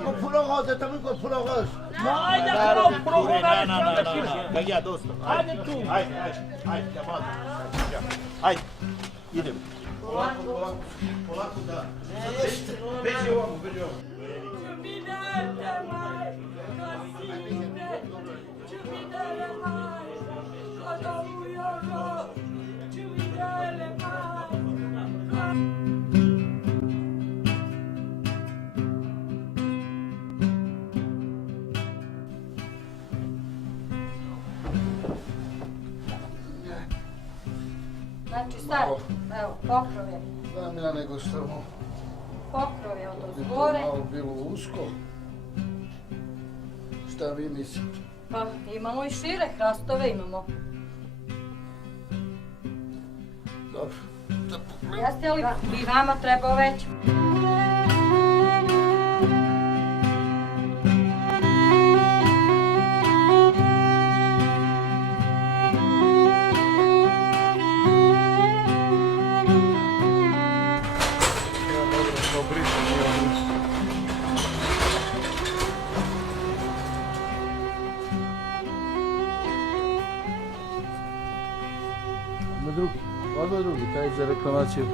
Tako puno hoze, tako puno hoze. Ma ajde kao prohodali Da ja dosta. Ajde tu. Ajde, ajde, idem. Polako da. Beži ovamo, beži ovamo. Znači sad, evo, pokrov je. Znam ja nego što Pokrov je od bi to ozgore. malo bilo usko. Šta vi mislite? Pa imamo i šire hrastove, imamo. Dobro. Jeste li bi vama trebao već? Ja dobro to brišem i ovdje. Odmah drugi, taj za reklamaciju.